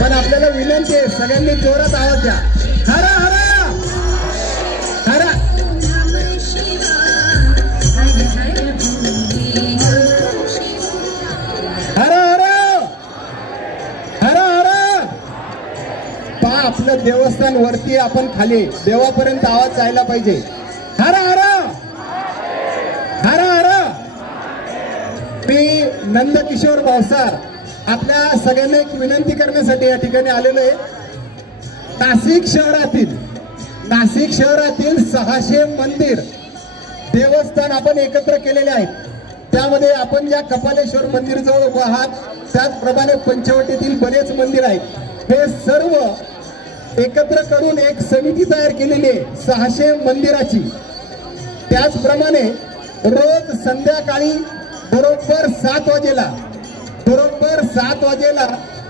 पण आपल्याला विनंती आहे सगळ्यांनी जोरात आवाज द्या. हर हर हर हर हर हर हर. पहा आपलं देवस्थान वरती, आपण खाली देवापर्यंत आवाज जायला पाहिजे. हर हर हर हर. मी नंदकिशोर भावसार आपल्या सगळ्यांना एक विनंती करण्यासाठी या ठिकाणी आलेलो आहे. नाशिक शहरातील 600 मंदिर देवस्थान आपण एकत्र केलेले आहेत. त्यामध्ये आपण ज्या कपालेश्वर मंदिर जवळ उभा आहात त्याचप्रमाणे पंचवटीतील बरेच मंदिर आहेत. हे सर्व एकत्र करून एक समिती तयार केलेली आहे 600 मंदिराची. त्याचप्रमाणे रोज संध्याकाळी बरोबर 7 वाजेला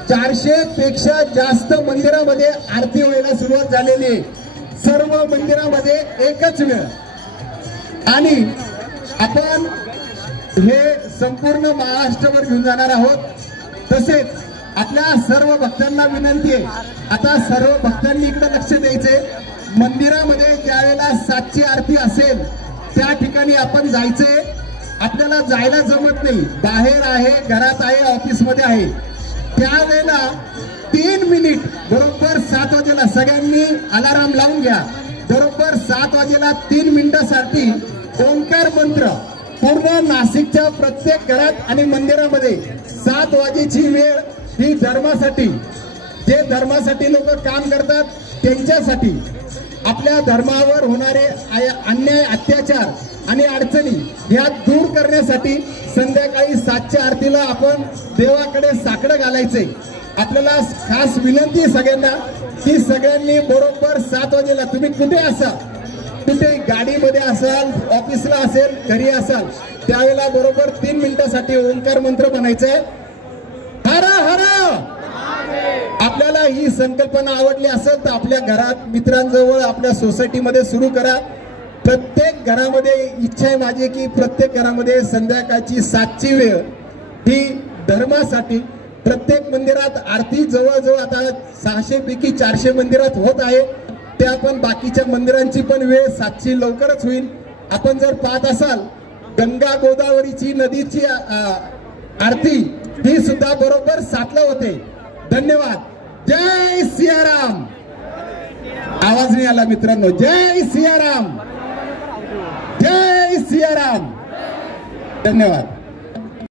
400 पेक्षा जास्त मंदिरामध्ये आरती व्हायला सुरुवात झालेली आहे. सर्व मंदिरामध्ये एकच वेळ. आणि आपण हे संपूर्ण महाराष्ट्रभर घेऊन जाणार आहोत. तसेच आपल्या सर्व भक्तांना विनंती आहे, आता सर्व भक्तांनी इकडे लक्ष द्यायचे. मंदिरामध्ये ज्यावेळेला 7ची आरती असेल त्या ठिकाणी आपण जायचंय. आपल्याला जायला जमत नाही, बाहेर आहे, घरात आहे, ऑफिसमध्ये आहे, त्यावेळेला 3 मिनिट बरोबर 7 वाजेला सगळ्यांनी अलाराम लावून घ्या. बरोबर 7 वाजेला 3 मिनिटासाठी ओंकार मंत्र पूर्ण नाशिकच्या प्रत्येक घरात आणि मंदिरामध्ये 7 वाजेची वेळ ही धर्मासाठी, जे धर्मासाठी लोक काम करतात त्यांच्यासाठी, आपल्या धर्मावर होणारे अन्याय, अत्याचार आणि अडचणी ह्या दूर करण्यासाठी संध्याकाळी 7च्या आरतीला आपण देवाकडे साकडं घालायचंय. आपल्याला खास विनंती आहे सगळ्यांना की सगळ्यांनी बरोबर 7 वाजेला, तुम्ही कुठे असाल, कुठे गाडीमध्ये असाल, ऑफिसला असेल, घरी असाल, त्यावेळेला बरोबर 3 मिनिटासाठी ओंकार मंत्र म्हणायचंय. हर हर. आपल्याला ही संकल्पना आवडली असेल तर आपल्या घरात, मित्रांजवळ, आपल्या सोसायटीमध्ये सुरू करा. प्रत्येक घरामध्ये इच्छा आहे माझी की प्रत्येक घरामध्ये संध्याकाळची 7ची वेळ ही धर्मासाठी. प्रत्येक मंदिरात आरती जवळजवळ आता 600 पैकी 400 मंदिरात होत आहे. त्या पण बाकीच्या मंदिरांची पण वेळ 7ची लवकरच होईल. आपण जर पाहत असाल गंगा गोदावरीची नदीची आरती ही सुद्धा बरोबर 7ला होते. धन्यवाद. जय सियाराम. आवाज नाही आला मित्रांनो. जय सियाराम. जय सियाराम. धन्यवाद.